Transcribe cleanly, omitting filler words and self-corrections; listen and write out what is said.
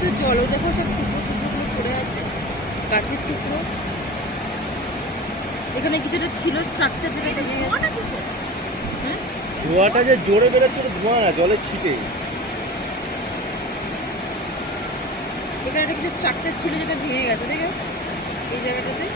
তো জলও দেখো সব টুকরো টুকরো পড়ে আছে, গাছের টুকরো। এখানে কিছুটা ছিল স্ট্রাকচার যেটা ভেঙে গেছে। ধোঁয়াটা যে জোরে বেরোচ্ছে ধোঁয়া না, জলের ছিটে। এখানে একটা কিছু স্ট্রাকচার ছিল যেটা ভেঙে গেছে, দেখো এই জায়গাটাতে।